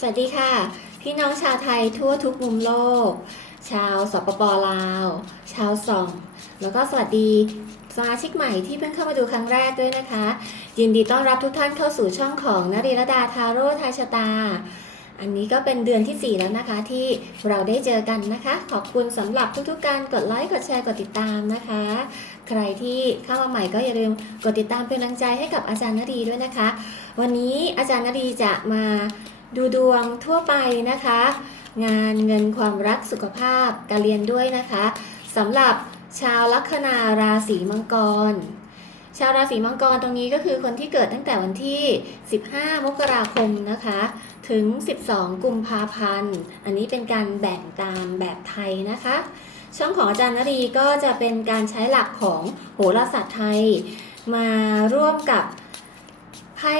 สวัสดีค่ะ พี่น้องชาวไทยทั่วทุกมุมโลก ชาวสปปลาว ชาวส่อง แล้วก็สวัสดีสมาชิกใหม่ที่เพิ่งเข้ามาดูครั้งแรกด้วยนะคะ ยินดีต้อนรับทุกท่านเข้าสู่ช่องของนรีรดาทาโร่ไทยชะตา อันนี้ก็เป็นเดือนที่ 4 แล้วนะคะที่เราได้เจอกันนะคะ ขอบคุณสำหรับทุกๆการกดไลค์กดแชร์กดติดตามนะคะ ใครที่เข้ามาใหม่ก็อย่าลืมกดติดตามเป็นกำลังใจให้กับอาจารย์นรีด้วยนะคะ วันนี้อาจารย์นรีจะมา ดูดวงทั่วไปนะคะ งานเงินความรักสุขภาพการเรียนด้วยนะคะสำหรับชาวลัคนาราศีมังกร ชาวราศีมังกรตรงนี้ก็คือคนที่เกิดตั้งแต่วันที่ 15 มกราคมนะคะ ถึง 12 กุมภาพันธ์ อันนี้เป็นการแบ่งตามแบบไทยนะคะ ช่องของอาจารย์นรีก็จะเป็นการใช้หลักของโหราศาสตร์ไทย มาร่วมกับไพ่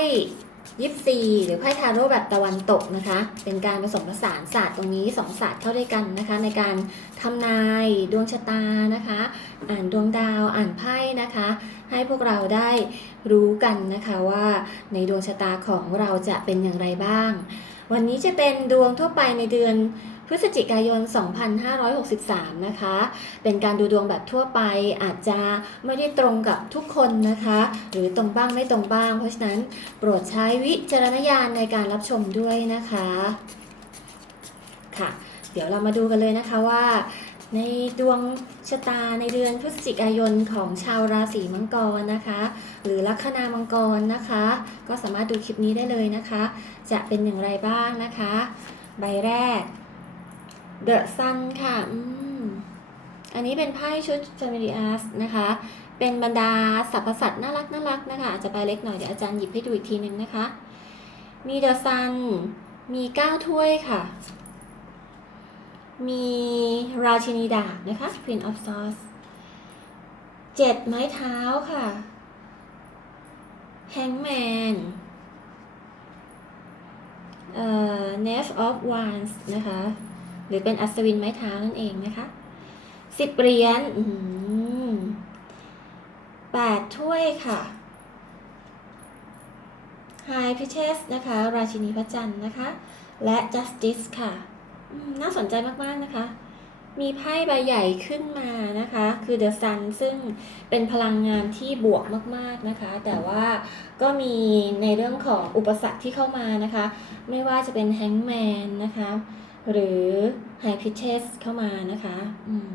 ยิปซีหรือไพ่ทาโร่แบบตะวันตกนะคะ เป็นการผสมผสานศาสตร์ตรงนี้สองศาสตร์เข้าด้วยกันนะคะ ในการทำนายดวงชะตานะคะ อ่านดวงดาวอ่านไพ่นะคะ ให้พวกเราได้รู้กันนะคะว่าในดวงชะตาของเราจะเป็นอย่างไรบ้าง วันนี้จะเป็นดวงทั่วไปในเดือน พฤศจิกายน 2563 นะคะ เป็นการดูดวงแบบทั่วไปอาจจะไม่ได้ตรงกับทุกคนนะคะ หรือตรงบ้างไม่ตรงบ้าง เพราะฉะนั้นโปรดใช้วิจารณญาณในการรับชมด้วยนะคะค่ะ เดี๋ยวเรามาดูกันเลยนะคะว่า ในดวงชะตาในเดือนพฤศจิกายนของชาวราศีมังกรนะคะ หรือลัคนามังกรนะคะ ก็สามารถดูคลิปนี้ได้เลยนะคะ จะเป็นอย่างไรบ้างนะคะ ใบแรก The Sun ค่ะอืมอันนี้เป็นไพ่ชุด Familiars นะคะ เป็นบรรดาสรรพสัตว์น่ารักน่ารักนะคะ อาจจะใบเล็กหน่อย เดี๋ยวอาจารย์หยิบให้ดูอีกทีนึงนะคะ มี The Sun มี9ถ้วยค่ะ มีราชินีดาบนะคะ Queen of Swords เจ็ดไม้เท้าค่ะ Hangman เอ่อ Knave of Wands นะคะ หรือเป็นอัศวินไม้เท้านั่นเองนะคะสิบเหรียญแปดถ้วยค่ะ High Priestess นะคะ ราชินีพระจันทร์นะคะ และ Justice ค่ะ น่าสนใจมาก ๆ นะคะ มีไพ่ใบใหญ่ขึ้นมานะคะ คือ The Sun ซึ่งเป็นพลังงานที่บวกมาก ๆ นะคะ แต่ว่าก็มีในเรื่องของอุปสรรคที่เข้ามานะคะ ไม่ว่าจะเป็น Hangman นะคะ หรือ High Priestess เข้ามานะคะ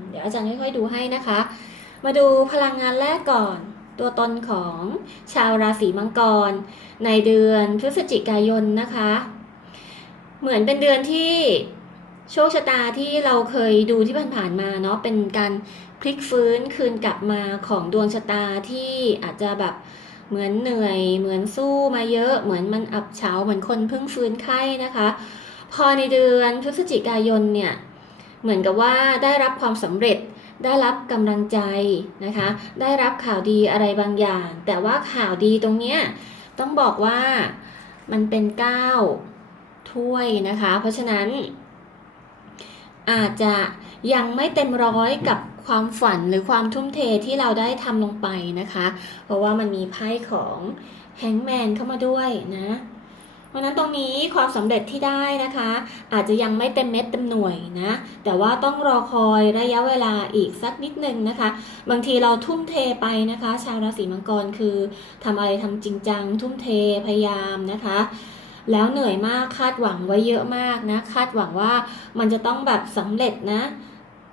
เดี๋ยวอาจารย์ค่อยๆดูให้นะคะ มาดูพลังงานแรกก่อน ตัวตนของชาวราศีมังกร ในเดือนพฤศจิกายนนะคะ เหมือนเป็นเดือนที่โชคชะตาที่เราเคยดูที่ผ่านๆมาเนาะเป็นการพลิกฟื้นคืนกลับมาของดวงชะตาที่อาจจะแบบเหมือนเหนื่อย เหมือนสู้มาเยอะ เหมือนมันอับเฉาเหมือนคนเพิ่งฟื้นไข้นะคะ พอในเดือนพฤศจิกายนเนี่ยเหมือนกับว่าได้รับความสำเร็จได้รับกำลังใจนะคะ ได้รับข่าวดีอะไรบางอย่าง แต่ว่าข่าวดีตรงเนี้ยต้องบอกว่ามันเป็นก้าวถ้วยนะคะ เพราะฉะนั้น อาจจะยังไม่เต็มร้อยกับความฝันหรือความทุ่มเทที่เราได้ทำลงไปนะคะ เพราะว่ามันมีไพ่ของแฮงแมนเข้ามาด้วยนะ ราะนั้นตรงนี้ความสำเร็จที่ได้นะคะ อาจจะยังไม่เต็มเม็ดเต็มหน่วยนะ แต่ว่าต้องรอคอยระยะเวลาอีกสักนิดนึงนะคะ บางทีเราทุ่มเทไปนะคะ ชาวราศีมังกรคือทำอะไรทำจริงจัง ทุ่มเทพยายามนะคะแล้วเหนื่อยมากคาดหวังไว้เยอะมากนะ คาดหวังว่ามันจะต้องแบบสำเร็จนะ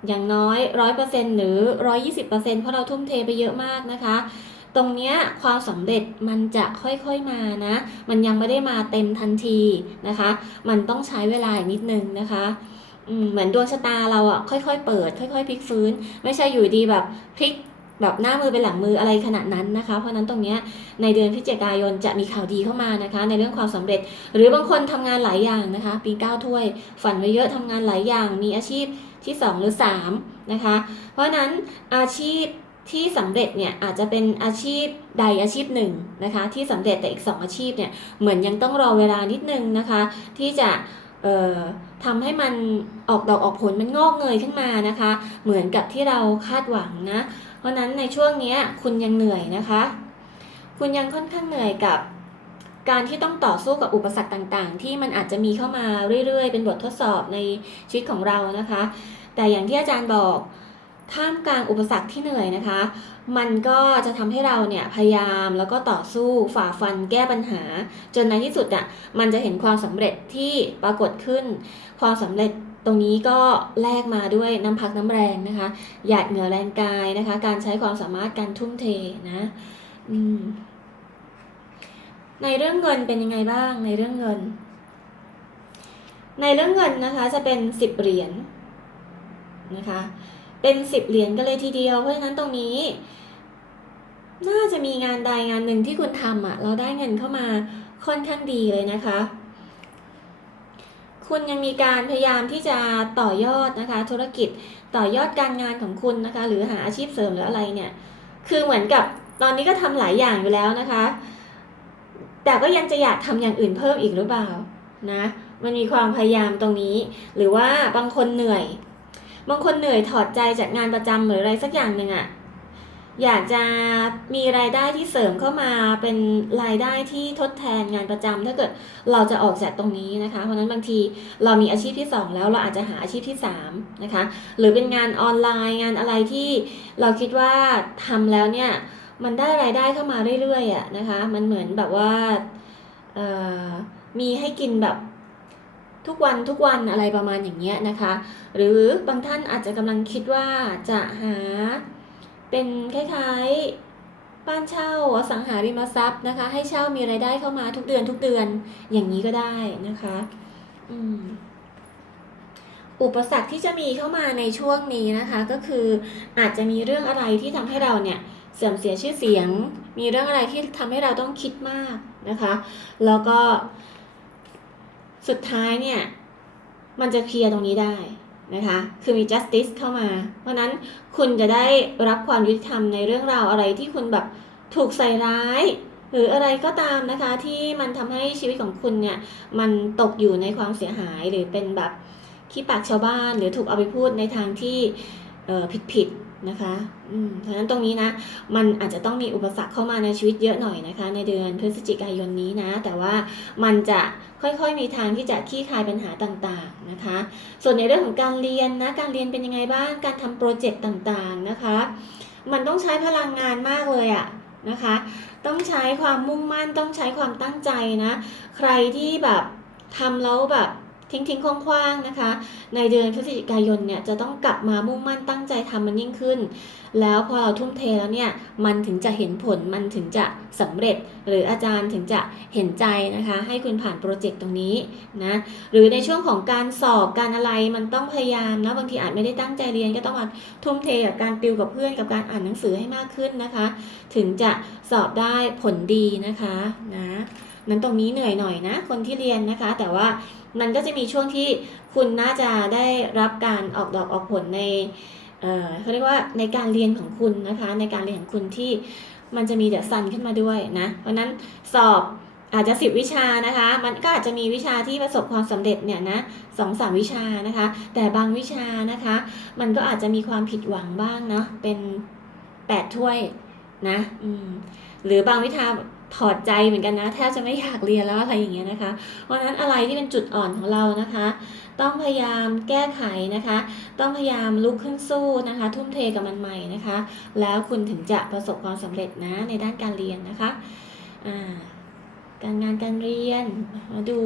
อย่างน้อยร้อยเปอร์เซ็นหรือร้อยี่สิบเปอร์เซ็นเพราะเราทุ่มเทไปเยอะมากนะคะ ตรงเนี้ยความสำเร็จมันจะค่อยๆมานะ มันยังไม่ได้มาเต็มทันทีนะคะ มันต้องใช้เวลานิดนึงนะคะเหมือนดวงชะตาเราอะค่อยๆเปิด ค่อยๆพลิกฟื้น ไม่ใช่อยู่ดีแบบพลิกแบบหน้ามือเป็นหลังมืออะไรขนาดนั้นนะคะ เพราะนั้นตรงนี้ในเดือนพฤศจิกายนจะมีข่าวดีเข้ามานะคะ ในเรื่องความสำเร็จ หรือบางคนทำงานหลายอย่างนะคะ ปีเก้าถ้วย ฝันไว้เยอะทำงานหลายอย่าง มีอาชีพที่ 2 หรือ3นะคะ เพราะนั้นอาชีพ ที่สำเร็จเนี่ยอาจจะเป็นอาชีพใดอาชีพหนึ่งนะคะที่สำเร็จแต่อีก 2 อาชีพเนี่ยเหมือนยังต้องรอเวลานิดนึงนะคะที่จะเอ่อทำให้มันออกดอกออกผลมันงอกเงยขึ้นมานะคะ เหมือนกับที่เราคาดหวังนะ เพราะนั้นในช่วงนี้คุณยังเหนื่อยนะคะ คุณยังค่อนข้างเหนื่อยกับการที่ต้องต่อสู้กับอุปสรรคต่างๆ ที่มันอาจจะมีเข้ามาเรื่อยๆ เป็นบททดสอบในชีวิตของเรานะคะ แต่อย่างที่อาจารย์บอก ท่ามกลางอุปสรรคที่เหนื่อยนะคะ มันก็จะทำให้เราเนี่ยพยายามแล้วก็ต่อสู้ฝ่าฟันแก้ปัญหา จนในที่สุดอะมันจะเห็นความสำเร็จที่ปรากฏขึ้น ความสำเร็จตรงนี้ก็แลกมาด้วยน้ำพักน้ำแรงนะคะ หยาดเหงื่อแรงกายนะคะ การใช้ความสามารถการทุ่มเทนะอืมในเรื่องเงินเป็นยังไงบ้างในเรื่องเงิน ในเรื่องเงินนะคะจะเป็นสิบเหรียญนะคะ เป็นสิบเหรียญกันเลยทีเดียว เพราะฉะนั้นตรงนี้ น่าจะมีงานใดงานหนึ่งที่คุณทำอะ เราได้เงินเข้ามาค่อนข้างดีเลยนะคะ คุณยังมีการพยายามที่จะต่อยอดนะคะ ธุรกิจต่อยอดการงานของคุณนะคะ หรือหาอาชีพเสริมหรืออะไรเนี่ย คือเหมือนกับตอนนี้ก็ทำหลายอย่างอยู่แล้วนะคะ แต่ก็ยังจะอยากทำอย่างอื่นเพิ่มอีกหรือเปล่านะ มันมีความพยายามตรงนี้ หรือว่าบางคนเหนื่อย บางคนเหนื่อยถอดใจจากงานประจำหรืออะไรสักอย่างหนึ่งอะอยากจะมีรายได้ที่เสริมเข้ามาเป็นรายได้ที่ทดแทนงานประจำถ้าเกิดเราจะออกจากตรงนี้นะคะ เพราะฉะนั้นบางทีเรามีอาชีพที่ 2 แล้วเราอาจจะหาอาชีพที่3นะคะหรือเป็นงานออนไลน์งานอะไรที่เราคิดว่าทำแล้วเนี่ยมันได้รายได้เข้ามาเรื่อยๆอะนะคะมันเหมือนแบบว่ามีให้กินแบบ ทุกวันทุกวันอะไรประมาณอย่างเงี้ยนะคะ หรือบางท่านอาจจะกำลังคิดว่าจะหาเป็นคล้ายๆบ้านเช่าอสังหาริมทรัพย์นะคะ ให้เช่ามีรายได้เข้ามาทุกเดือนทุกเดือนอย่างนี้ก็ได้นะคะอุปสรรคที่จะมีเข้ามาในช่วงนี้นะคะ ก็คืออาจจะมีเรื่องอะไรที่ทำให้เราเนี่ยเสื่อมเสียชื่อเสียง มีเรื่องอะไรที่ทำให้เราต้องคิดมากนะคะ แล้วก็ สุดท้ายเนี่ย มันจะเคลียร์ตรงนี้ได้นะคะ คือมี justice เข้ามา เพราะนั้นคุณจะได้รับความยุติธรรมในเรื่องราวอะไรที่คุณแบบถูกใส่ร้าย หรืออะไรก็ตามนะคะ ที่มันทำให้ชีวิตของคุณเนี่ย มันตกอยู่ในความเสียหายหรือเป็นแบบขี้ปากชาวบ้าน หรือถูกเอาไปพูดในทางที่ผิดผิดๆนะคะอืมเพราะฉะนั้นตรงนี้นะ มันอาจจะต้องมีอุปสรรคเข้ามาในชีวิตเยอะหน่อยนะคะ ในเดือนพฤศจิกายนนี้นะ แต่ว่ามันจะ ค่อยๆ มีทางที่จะคลี่คลายปัญหาต่างๆนะคะ ส่วนในเรื่องของการเรียนนะการเรียนเป็นยังไงบ้างการทำโปรเจกต์ต่างๆนะคะ มันต้องใช้พลังงานมากเลยอะนะคะ ต้องใช้ความมุ่งมั่นต้องใช้ความตั้งใจนะ ใครที่แบบทำแล้วแบบ ทิ้งทิ้งคว้างๆนะคะ ในเดือนพฤศจิกายนเนี่ยจะต้องกลับมามุ่งมั่นตั้งใจทำมันยิ่งขึ้น แล้วพอเราทุ่มเทแล้วเนี่ยมันถึงจะเห็นผลมันถึงจะสำเร็จ หรืออาจารย์ถึงจะเห็นใจนะคะ ให้คุณผ่านโปรเจกต์ตรงนี้นะหรือในช่วงของการสอบการอะไรมันต้องพยายามนะบางทีอาจไม่ได้ตั้งใจเรียนก็ต้องมาทุ่มเทกับการติวกับเพื่อนกับการอ่านหนังสือให้มากขึ้นนะคะ ถึงจะสอบได้ผลดีนะคะนะ นั้นตรงนี้เหนื่อยหน่อยนะ คนที่เรียนนะคะ แต่ว่ามันก็จะมีช่วงที่คุณน่าจะได้รับการออกดอกออกผลในเอ่อเขาเรียกว่าในการเรียนของคุณนะคะ ในการเรียนของคุณที่มันจะมีเดอะซันขึ้นมาด้วยนะ เพราะนั้นสอบอาจจะสิบวิชานะคะ มันก็อาจจะมีวิชาที่ประสบความสำเร็จเนี่ยนะสองสามวิชานะคะ แต่บางวิชานะคะ มันก็อาจจะมีความผิดหวังบ้างเนาะเป็นแปดถ้วยนะ อืม หรือบางวิชา ถอดใจเหมือนกันนะแทบจะไม่อยากเรียนแล้วอะไรอย่างเงี้ยนะคะ เพราะนั้นอะไรที่เป็นจุดอ่อนของเรานะคะ ต้องพยายามแก้ไขนะคะ ต้องพยายามลุกขึ้นสู้นะคะ ทุ่มเทกับมันใหม่นะคะ แล้วคุณถึงจะประสบความสำเร็จนะในด้านการเรียนนะคะการงานการเรียนมาดู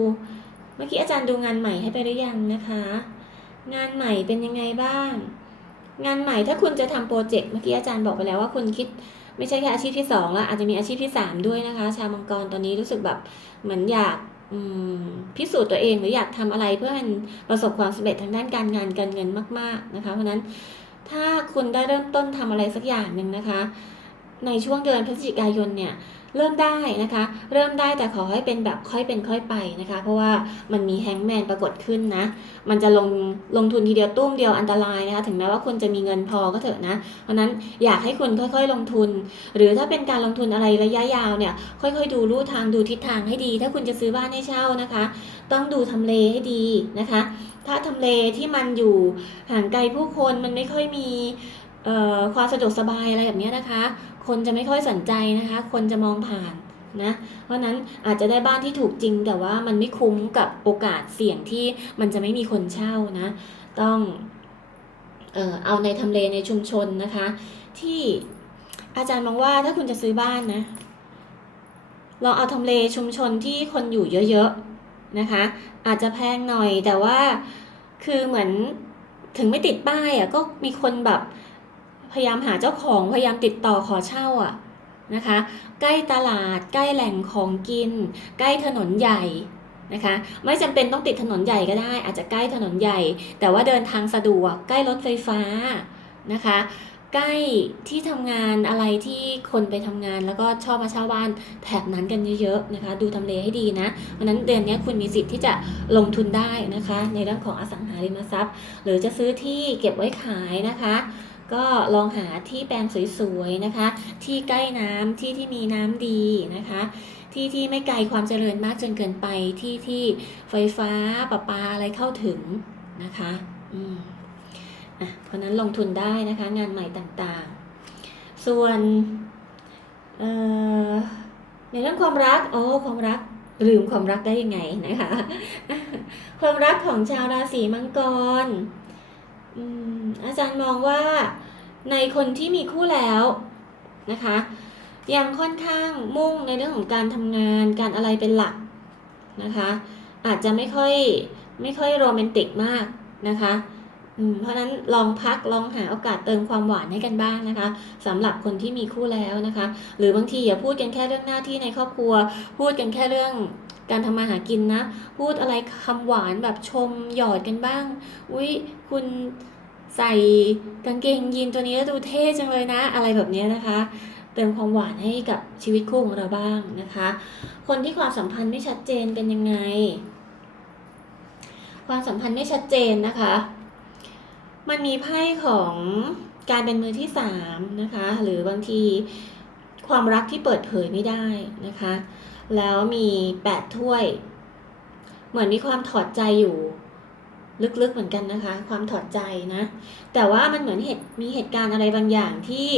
เมื่อกี้อาจารย์ดูงานใหม่ให้ไปหรือยังนะคะ งานใหม่เป็นยังไงบ้าง งานใหม่ถ้าคุณจะทำโปรเจกต์เมื่อกี้อาจารย์บอกไปแล้วว่าคุณคิด ไม่ใช่แค่อาชีพที่สองแล้วอาจจะมีอาชีพที่สามด้วยนะคะ ชาวมังกรตอนนี้รู้สึกแบบเหมือนอยากพิสูจน์ตัวเองหรืออยากทำอะไรเพื่อให้ประสบความสำเร็จทางด้านการงานการเงินมาก ๆนะคะ เพราะนั้นถ้าคุณได้เริ่มต้นทำอะไรสักอย่างหนึ่งนะคะ ในช่วงเดือนพฤศจิกายนเนี่ย เริ่มได้นะคะ เริ่มได้แต่ขอให้เป็นแบบค่อยเป็นค่อยไปนะคะ เพราะว่ามันมีแฮงแมนปรากฏขึ้นนะ มันจะลงลงทุนทีเดียวตุ้มเดียวอันตรายนะคะ ถึงแม้ว่าคุณจะมีเงินพอก็เถอะนะ เพราะนั้นอยากให้คุณค่อยๆลงทุน หรือถ้าเป็นการลงทุนอะไรระยะยาวเนี่ย ค่อยๆ ดูรูทางดูทิศทางให้ดี ถ้าคุณจะซื้อบ้านให้เช่านะคะ ต้องดูทำเลให้ดีนะคะ ถ้าทำเลที่มันอยู่ห่างไกลผู้คนมันไม่ค่อยมีความสะดวกสบายอะไรแบบนี้นะคะ คนจะไม่ค่อยสนใจนะคะ คนจะมองผ่านนะ เพราะนั้นอาจจะได้บ้านที่ถูกจริง แต่ว่ามันไม่คุ้มกับโอกาสเสี่ยงที่มันจะไม่มีคนเช่านะ ต้องเอ่อเอาในทำเลในชุมชนนะคะ ที่อาจารย์มองว่าถ้าคุณจะซื้อบ้านนะลองเอาทำเลชุมชนที่คนอยู่เยอะๆนะคะ อาจจะแพงหน่อยแต่ว่าคือเหมือนถึงไม่ติดป้ายอะก็มีคนแบบ พยายามหาเจ้าของพยายามติดต่อขอเช่าอะนะคะ ใกล้ตลาดใกล้แหล่งของกิน ใกล้ถนนใหญ่นะคะไม่จำเป็นต้องติดถนนใหญ่ก็ได้ อาจจะใกล้ถนนใหญ่ แต่ว่าเดินทางสะดวกใกล้รถไฟฟ้านะคะ ใกล้ที่ทำงานอะไรที่คนไปทำงานแล้วก็ชอบมาเช่าบ้านแถบนั้นกันเยอะๆนะคะ ดูทำเลให้ดีนะเพราะนั้นเดือนนี้คุณมีสิทธิ์ที่จะลงทุนได้นะคะ ในเรื่องของอสังหาริมทรัพย์ หรือจะซื้อที่เก็บไว้ขายนะคะ ก็ลองหาที่แปลงสวยๆนะคะ ที่ใกล้น้ำที่ที่มีน้ำดีนะคะ ที่ที่ไม่ไกลความเจริญมากจนเกินไปที่ที่ไฟฟ้าประปาอะไรเข้าถึงนะคะอืมอะเพราะนั้นลงทุนได้นะคะงานใหม่ต่างๆ ส่วนเอ่อในเรื่องความรักโอ้ความรักลืมความรักได้ยังไงนะคะ ความรักของชาวราศีมังกร อาจารย์มองว่าในคนที่มีคู่แล้วนะคะ ยังค่อนข้างมุ่งในเรื่องของการทำงานการอะไรเป็นหลักนะคะ อาจจะไม่ค่อยไม่ค่อยโรแมนติกมากนะคะเพราะฉะนั้นลองพักลองหาโอกาสเติมความหวานให้กันบ้างนะคะสำหรับคนที่มีคู่แล้วนะคะ หรือบางทีอย่าพูดกันแค่เรื่องหน้าที่ในครอบครัว พูดกันแค่เรื่อง การทำมาหากินนะ พูดอะไรคำหวานแบบชมหยอดกันบ้าง อุ๊ย คุณใส่กางเกงยีนตัวนี้แล้วดูเท่จังเลยนะ อะไรแบบเนี้ยนะคะ เติมความหวานให้กับชีวิตคู่ของเราบ้างนะคะ คนที่ความสัมพันธ์ไม่ชัดเจนเป็นยังไง ความสัมพันธ์ไม่ชัดเจนนะคะ มันมีไพ่ของการเป็นมือที่สามนะคะ หรือบางทีความรักที่เปิดเผยไม่ได้นะคะ แล้วมีแปดถ้วย เหมือนมีความถอดใจอยู่ลึกๆเหมือนกันนะคะ ความถอดใจนะ แต่ว่ามันเหมือนเหตุมีเหตุการณ์อะไรบางอย่างที่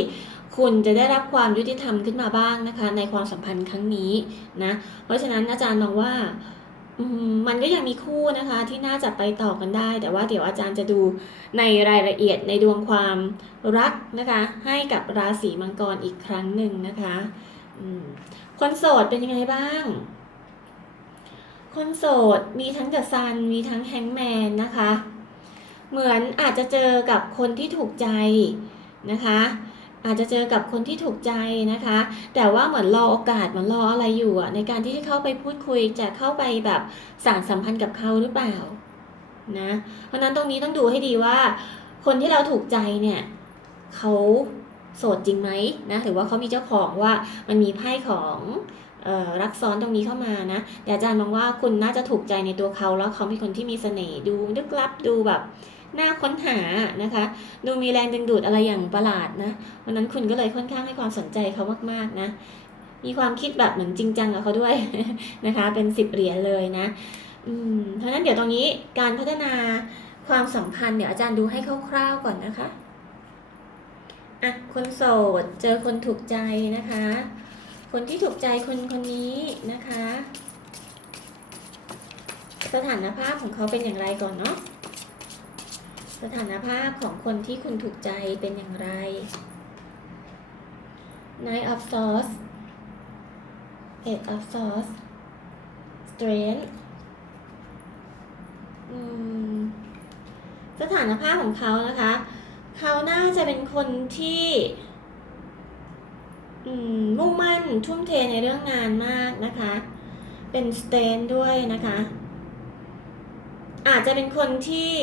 คุณจะได้รับความยุติธรรมขึ้นมาบ้างนะคะ ในความสัมพันธ์ครั้งนี้นะ เพราะฉะนั้นอาจารย์มองว่ามันก็ยังมีคู่นะคะที่น่าจะไปต่อกันได้ แต่ว่าเดี๋ยวอาจารย์จะดูในรายละเอียดในดวงความรักนะคะ ให้กับราศีมังกรอีกครั้งหนึ่งนะคะ คนโสดเป็นยังไงบ้าง คนโสดมีทั้งเดอะซันมีทั้งแฮงแมนนะคะ เหมือนอาจจะเจอกับคนที่ถูกใจนะคะ อาจจะเจอกับคนที่ถูกใจนะคะ แต่ว่าเหมือนรอโอกาสเหมือนรออะไรอยู่อะในการที่จะเข้าไปพูดคุยจะเข้าไปแบบสานสัมพันธ์กับเขาหรือเปล่านะเพราะนั้นตรงนี้ต้องดูให้ดีว่า คนที่เราถูกใจเนี่ยเขา โสดจริงไหมนะหรือว่าเขามีเจ้าของว่ามันมีไพ่ของรักซ้อนตรงนี้เข้ามานะแต่อาจารย์มองว่าคุณน่าจะถูกใจในตัวเขาแล้วเขาเป็นคนที่มีเสน่ห์ดูลึกลับดูแบบน่าค้นหานะคะ ดูมีแรงดึงดูดอะไรอย่างประหลาดนะวันนั้นคุณก็เลยค่อนข้างให้ความสนใจเขามากๆนะ มีความคิดแบบเหมือนจริงจังกับเขาด้วยนะคะ เป็นสิบเหรียญเลยนะอืมเพราะนั้นเดี๋ยวตรงนี้การพัฒนาความสัมพันธ์เดี๋ยวอาจารย์ดูให้คร่าวๆก่อนนะคะ อะคนโสดเจอคนถูกใจนะคะ คนที่ถูกใจคนคนนี้นะคะ สถานภาพของเขาเป็นอย่างไรก่อนเนาะสถานภาพของคนที่คุณถูกใจเป็นอย่างไร Knight of Swords Eight of Swords Strength สถานภาพของเขานะคะ เขาน่าจะเป็นคนที่มุ่งมั่นทุ่มเทในเรื่องงานมากนะคะ เป็นสเตนด้วยนะคะ อาจจะเป็นคนที่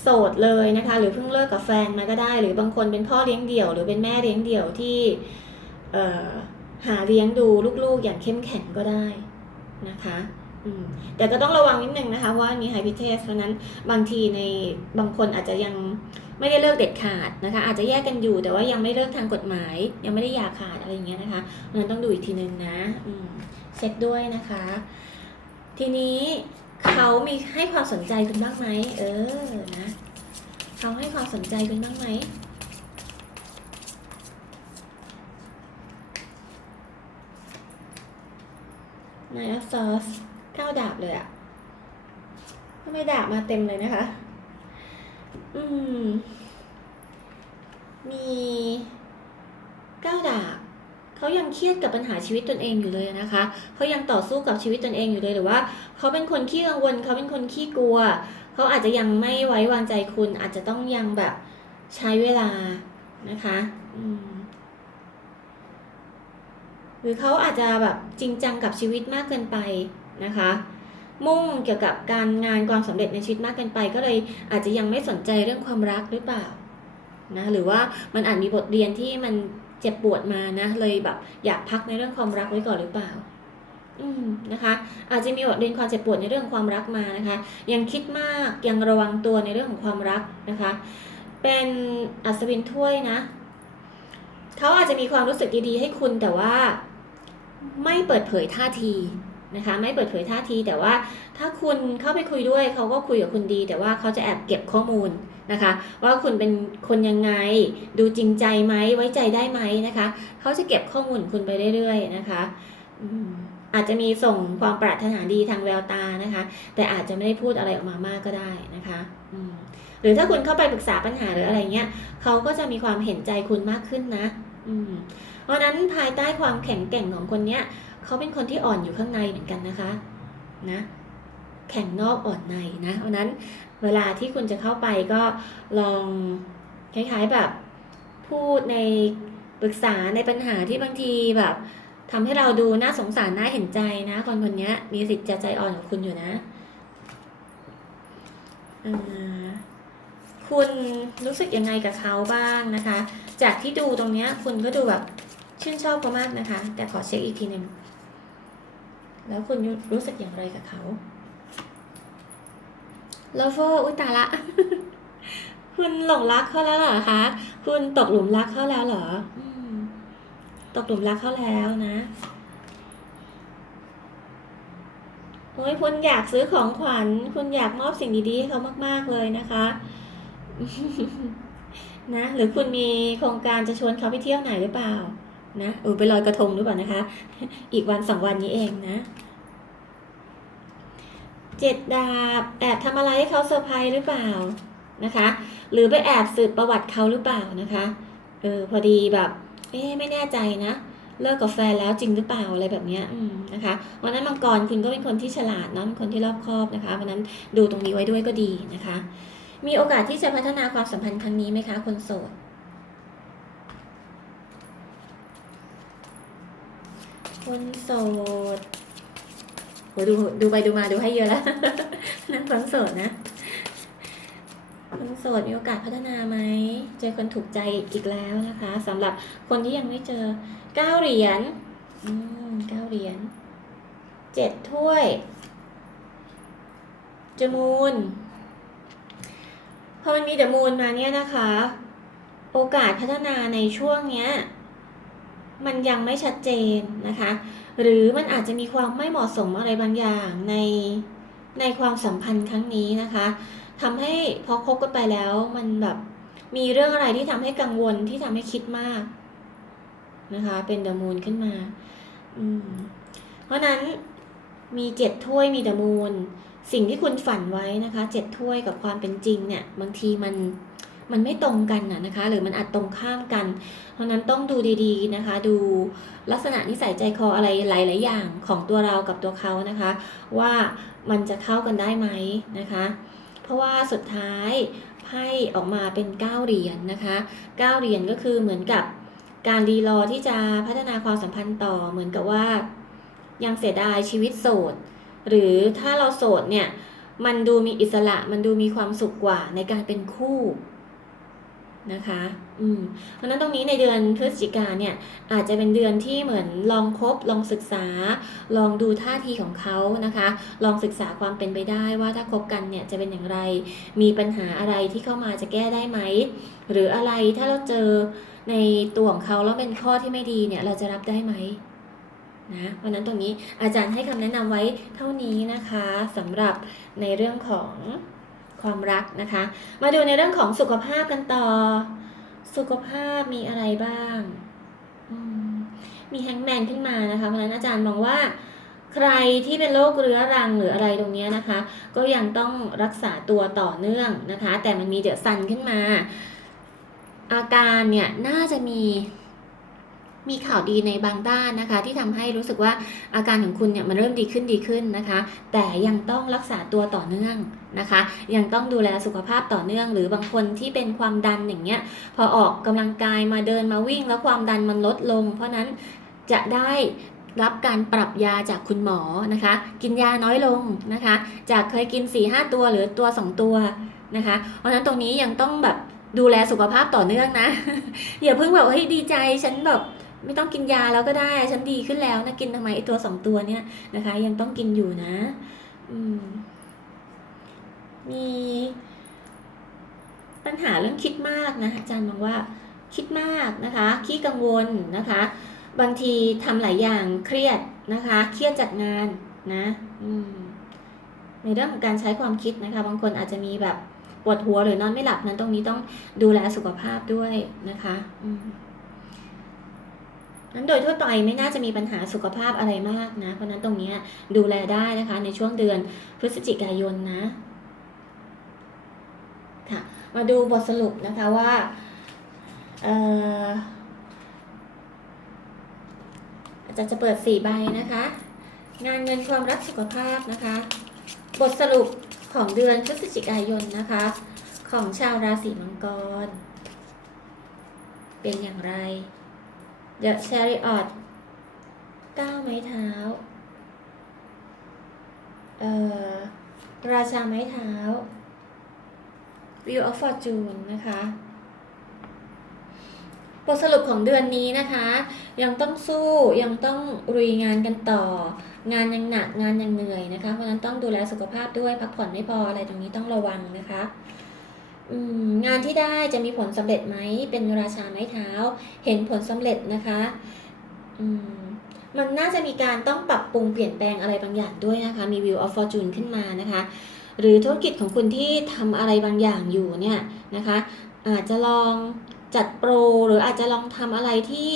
โสดเลยนะคะ หรือเพิ่งเลิกกับแฟนมาก็ได้ หรือบางคนเป็นพ่อเลี้ยงเดี่ยว หรือเป็นแม่เลี้ยงเดี่ยวที่เหาเลี้ยงดูลูกๆ อย่างเข้มแข็งก็ได้นะคะแต่ก็ต้องระวังนิดนึงนะคะว่ามีไฮพิเทสเพราะนั้นบางทีในบางคนอาจจะยัง ไม่ได้เลิกเด็ดขาดนะคะ อาจจะแยกกันอยู่แต่ว่ายังไม่เลิกทางกฎหมาย ยังไม่ได้หย่าขาดอะไรอย่างเงี้ยนะคะเพราะนั้นต้องดูอีกทีนึงนะอืเช็คด้วยนะคะ ทีนี้เขามีให้ความสนใจคุณบ้างไหมเออนะเขาให้ความสนใจคุณบ้างไหมนายซอสเก้าดาบเลยอะทำไมดาบมาเต็มเลยนะคะ อืม มีก้าวดาบเขายังเครียดกับปัญหาชีวิตตนเองอยู่เลยนะคะเขายังต่อสู้กับชีวิตตนเองอยู่เลยหรือว่าเขาเป็นคนขี้กังวลเขาเป็นคนขี้กลัวเขาอาจจะยังไม่ไว้วางใจคุณ อาจจะต้องยังแบบใช้เวลานะคะอืมหรือเขาอาจจะแบบจริงจังกับชีวิตมากเกินไปนะคะ มุ่งเกี่ยวกับการงานความสำเร็จในชีวิตมากเกินไป ก็เลยอาจจะยังไม่สนใจเรื่องความรักหรือเปล่านะหรือว่ามันอาจมีบทเรียนที่มันเจ็บปวดมานะเลยแบบ อยากพักในเรื่องความรักไว้ก่อนหรือเปล่า อืมนะคะ อาจจะมีบทเรียนความเจ็บปวดในเรื่องความรักมานะคะ ยังคิดมากยังระวังตัวในเรื่องของความรักนะคะ เป็นอัศวินถ้วยนะเขาอาจจะมีความรู้สึกดีๆให้คุณแต่ว่า ไม่เปิดเผยท่าที นะคะ ไม่เปิดเผยท่าที แต่ว่าถ้าคุณเข้าไปคุยด้วยเขาก็คุยกับคุณดี แต่ว่าเขาจะแอบเก็บข้อมูลนะคะ ว่าคุณเป็นคนยังไง ดูจริงใจไหมไว้ใจได้ไหมนะคะ เขาจะเก็บข้อมูลคุณไปเรื่อยๆนะคะอาจจะมีส่งความปรารถนาดีทางแววตานะคะ แต่อาจจะไม่ได้พูดอะไรออกมามากก็ได้นะคะหรือถ้าคุณเข้าไปปรึกษาปัญหาหรืออะไรเงี้ยเขาก็จะมีความเห็นใจคุณมากขึ้นนะเพราะนั้นภายใต้ความแข็งแกร่งของคนเนี้ย เขาเป็นคนที่อ่อนอยู่ข้างในเหมือนกันนะคะนะแข็งนอกอ่อนในนะเพราะนั้นเวลาที่คุณจะเข้าไปก็ลองคล้ายๆแบบพูดในปรึกษาในปัญหาที่บางทีแบบทำให้เราดูน่าสงสารน่าเห็นใจนะ คนคนนี้มีสิทธิ์จะใจอ่อนกับคุณอยู่นะคุณรู้สึกยังไงกับเขาบ้างนะคะ จากที่ดูตรงนี้คุณก็ดูแบบชื่นชอบเขามากนะคะ แต่ขอเช็คอีกทีหนึ่ง แล้วคุณรู้สึกอย่างไรกับเขาลอเฟอร์อุยตายละ คุณหลงรักเขาแล้วเหรอคะ คุณตกหลุมรักเขาแล้วเหรออืมตกหลุมรักเขาแล้วนะโอ้ยคุณอยากซื้อของขวัญ คุณอยากมอบสิ่งดีๆให้เขามากๆเลยนะคะ นะ หรือคุณมีโครงการจะชวนเขาไปเที่ยวไหนหรือเปล่า นะเออไปลอยกระทงหรือเปล่านะคะ อีกวันสองวันนี้เองนะ เจ็ดดาบแอบทำอะไรให้เขาเซอร์ไพรส์หรือเปล่านะคะ หรือไปแอบสืบประวัติเขาหรือเปล่านะคะเออพอดีแบบเอ๊ไม่แน่ใจนะ เลิกกับแฟนแล้วจริงหรือเปล่าอะไรแบบเนี้ยนะคะวันนั้นมังกรคุณก็เป็นคนที่ฉลาดเนาะเป็นคนที่รอบคอบนะคะเพราะนั้นดูตรงนี้ไว้ด้วยก็ดีนะคะ มีโอกาสที่จะพัฒนาความสัมพันธ์ครั้งนี้ไหมคะ คนโสดคนโสด ดูดูไปดูมาดูให้เยอะแล้วนั่งฟังโสดนะคนโสดมีโอกาสพัฒนาไหม เจอคนถูกใจอีกแล้วนะคะสำหรับคนที่ยังไม่เจอเก้าเหรียญอืมเก้าเหรียญเจ็ดถ้วย จมูนพอมันมีเดมูนมาเนี่ยนะคะ โอกาสพัฒนาในช่วงเนี้ย มันยังไม่ชัดเจนนะคะ หรือมันอาจจะมีความไม่เหมาะสมอะไรบางอย่างในในความสัมพันธ์ครั้งนี้นะคะทำให้พอคบกันไปแล้วมันแบบมีเรื่องอะไรที่ทำให้กังวลที่ทำให้คิดมากนะคะ เป็นเดอะมูนขึ้นมาอืมเพราะนั้นมีเจ็ดถ้วยมีเดอะมูนสิ่งที่คุณฝันไว้นะคะเจ็ดถ้วยกับความเป็นจริงเนี่ย บางทีมัน มันไม่ตรงกันนะนะคะ หรือมันอาจตรงข้ามกัน เพราะนั้นต้องดูดีๆนะคะ ดูลักษณะนิสัยใจคออะไรหลายๆอย่างของตัวเรากับตัวเขานะคะ ว่ามันจะเข้ากันได้ไหมนะคะ เพราะว่าสุดท้ายไพ่ออกมาเป็น9เหรียญนนะคะ9เหรียญก็คือเหมือนกับการรีรอที่จะพัฒนาความสัมพันธ์ต่อเหมือนกับว่า ยังเสียดายชีวิตโสด หรือถ้าเราโสดเนี่ย มันดูมีอิสระมันดูมีความสุขกว่าในการเป็นคู่ นะคะอืมเพราะนั้นตรงนี้ในเดือนพฤศจิกาเนี่ยอาจจะเป็นเดือนที่เหมือนลองคบลองศึกษา ลองดูท่าทีของเขานะคะ ลองศึกษาความเป็นไปได้ว่าถ้าคบกันเนี่ยจะเป็นอย่างไร มีปัญหาอะไรที่เข้ามาจะแก้ได้ไหม หรืออะไรถ้าเราเจอในตัวของเขาแล้วเป็นข้อที่ไม่ดีเนี่ยเราจะรับได้ไหมนะเพราะฉะนั้นตรงนี้อาจารย์ให้คำแนะนำไว้เท่านี้นะคะสำหรับในเรื่องของ ความรักนะคะ มาดูในเรื่องของสุขภาพกันต่อ สุขภาพมีอะไรบ้างมีแฮงแมนขึ้นมานะคะเพราะนั้นอาจารย์มองว่า ใครที่เป็นโรคเรื้อรังหรืออะไรตรงนี้นะคะ ก็ยังต้องรักษาตัวต่อเนื่องนะคะ แต่มันมีเดือดซันขึ้นมา อาการเนี่ยน่าจะมี มีข่าวดีในบางด้านนะคะ ที่ทำให้รู้สึกว่าอาการของคุณเนี่ยมันเริ่มดีขึ้นดีขึ้นนะคะ แต่ยังต้องรักษาตัวต่อเนื่องนะคะ ยังต้องดูแลสุขภาพต่อเนื่อง หรือบางคนที่เป็นความดันอย่างเงี้ยพอออกกำลังกายมาเดินมาวิ่ง แล้วความดันมันลดลง เพราะนั้นจะได้รับการปรับยาจากคุณหมอนะคะ กินยาน้อยลงนะคะ จากเคยกิน 4-5 ตัวหรือตัว 2 ตัวนะคะ เพราะฉะนั้นตรงนี้ยังต้องแบบดูแลสุขภาพต่อเนื่องนะ อย่าเพิ่งแบบเฮ้ยดีใจฉันแบบ ไม่ต้องกินยาแล้วก็ได้ ฉันดีขึ้นแล้วนะกินทำไมไอตัวสองตัวเนี้ยนะคะ ยังต้องกินอยู่นะมมีปัญหาเรื่องคิดมากนะอาจารย์มองว่าคิดมากนะคะ ขี้กังวลนะคะ บางทีทำหลายอย่างเครียดนะคะ เครียดจากงานนะในเรื่องของการใช้ความคิดนะคะ บางคนอาจจะมีแบบปวดหัวหรือนอนไม่หลับนั้นตรงนี้ต้องดูแลสุขภาพด้วยนะคะอื นั้นโดยทั่วไปไม่น่าจะมีปัญหาสุขภาพอะไรมากนะ เพราะนั้นตรงนี้ดูแลได้นะคะในช่วงเดือนพฤศจิกายนนะค่ะมาดูบทสรุปนะคะว่าอาจารย์จะเปิดสี่ใบนะคะ งานเงินความรักสุขภาพนะคะ บทสรุปของเดือนพฤศจิกายนนะคะ ของชาวราศีมังกร เป็นอย่างไร The Chariot ก้าวไม้เท้า เอ่อ ราชาไม้เท้า View of Fortune นะคะ บทสรุปของเดือนนี้นะคะ ยังต้องสู้ยังต้องรุยงานกันต่อ งานยังหนักงานยังเหนื่อยนะคะ เพราะนั้นต้องดูแลสุขภาพด้วยพักผ่อนไม่พออะไรตรงนี้ต้องระวังนะคะ งานที่ได้จะมีผลสำเร็จไหม เป็นราชาไม้เท้า เห็นผลสำเร็จนะคะมมันน่าจะมีการต้องปรับปรุงเปลี่ยนแปลงอะไรบางอย่างด้วยนะคะ มี View of Fortune ขึ้นมานะคะ หรือธุรกิจของคุณที่ทำอะไรบางอย่างอยู่เนี่ยนะคะ อาจจะลองจัดโปร หรืออาจจะลองทำอะไรที่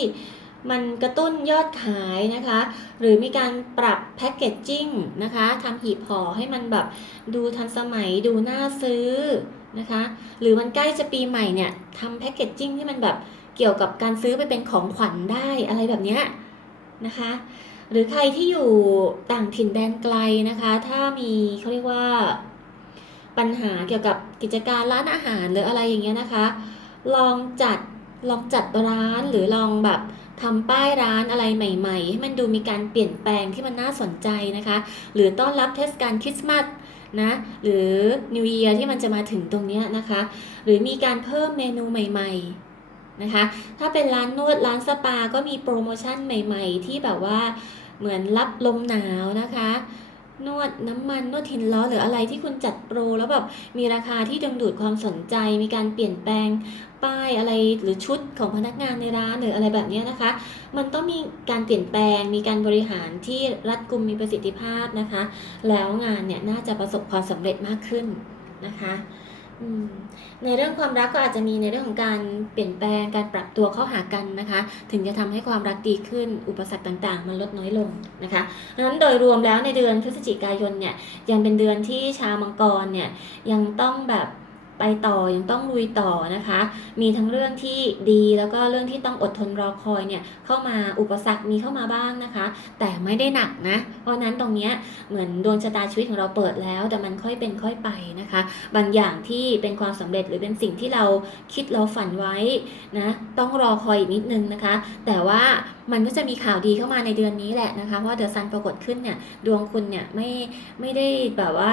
มันกระตุ้นยอดขายนะคะ หรือมีการปรับแพคเกจจิ้งนะคะทำหีบห่อให้มันแบบดูทันสมัยดูน่าซื้อนะคะ หรือมันใกล้จะปีใหม่เนี่ยทำแพคเกจจิ้งที่มันแบบเกี่ยวกับการซื้อไปเป็นของขวัญได้อะไรแบบเนี้ยนะคะ หรือใครที่อยู่ต่างถิ่นแดนไกลนะคะ ถ้ามีเขาเรียกว่าปัญหาเกี่ยวกับกิจการร้านอาหารหรืออะไรอย่างเงี้ยนะคะ ลองจัดลองจัดร้านหรือลองแบบ ทำป้ายร้านอะไรใหม่ ๆ ให้มันดูมีการเปลี่ยนแปลงที่มันน่าสนใจนะคะ หรือต้อนรับเทศกาลคริสต์มาสนะหรือ New Year ที่มันจะมาถึงตรงนี้นะคะ หรือมีการเพิ่มเมนูใหม่ ๆนะคะ ถ้าเป็นร้านนวดร้านสปาก็มีโปรโมชั่นใหม่ ๆ ที่แบบว่าเหมือนรับลมหนาวนะคะ นวดน้ำมันนวดทินล้อหรืออะไรที่คุณจัดโปรแล้วแบบมีราคาที่ดึงดูดความสนใจ มีการเปลี่ยนแปลงป้ายอะไรหรือชุดของพนักงานในร้านหรืออะไรแบบนี้นะคะ มันต้องมีการเปลี่ยนแปลง มีการบริหารที่รัดกุมมีประสิทธิภาพนะคะ แล้วงานเนี่ยน่าจะประสบความสำเร็จมากขึ้นนะคะ ในเรื่องความรักก็อาจจะมีในเรื่องของการเปลี่ยนแปลงการปรับตัวเข้าหากันนะคะ ถึงจะทำให้ความรักดีขึ้นอุปสรรคต่างๆ มันลดน้อยลงนะคะดังนั้นโดยรวมแล้วในเดือนพฤศจิกายนเนี่ยยังเป็นเดือนที่ชาวมังกรเนี่ยยังต้องแบบ ไปต่อยังต้องลุยต่อนะคะ มีทั้งเรื่องที่ดีแล้วก็เรื่องที่ต้องอดทนรอคอยเนี่ยเข้ามาอุปสรรคมีเข้ามาบ้างนะคะ แต่ไม่ได้หนักนะ เพราะนั้นตรงเนี้ยเหมือนดวงชะตาชีวิตของเราเปิดแล้ว แต่มันค่อยเป็นค่อยไปนะคะ บางอย่างที่เป็นความสำเร็จหรือเป็นสิ่งที่เราคิดเราฝันไว้นะต้องรอคอยอีกนิดนึงนะคะ แต่ว่ามันก็จะมีข่าวดีเข้ามาในเดือนนี้แหละนะคะเพราะเดือะซันปรากฏขึ้นเนี่ยดวงคุณเนี่ยไม่ไม่ได้แบบว่า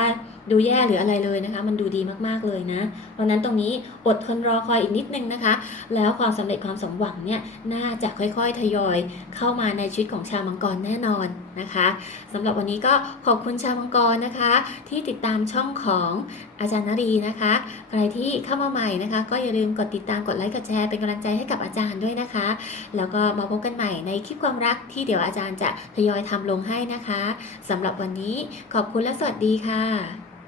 ดูแย่หรืออะไรเลยนะคะ มันดูดีมากๆเลยนะเพราะนั้นตรงนี้อดทนรอคอยอีกนิดนึงนะคะ แล้วความสำเร็จความสมหวังเนี่ยน่าจะค่อยๆทยอยเข้ามาในชีวิตของชาวมังกรแน่นอนนะคะสำหรับวันนี้ก็ขอบคุณชาวมังกรนะคะ ที่ติดตามช่องของอาจารย์นรีนะคะ ใครที่เข้ามาใหม่นะคะ ก็อย่าลืมกดติดตามกดไลค์กดแชร์เป็นกำลังใจให้กับอาจารย์ด้วยนะคะ แล้วก็มาพบกันใหม่ในคลิปความรักที่เดี๋ยวอาจารย์จะทยอยทำลงให้นะคะสำหรับวันนี้ขอบคุณและสวัสดีค่ะ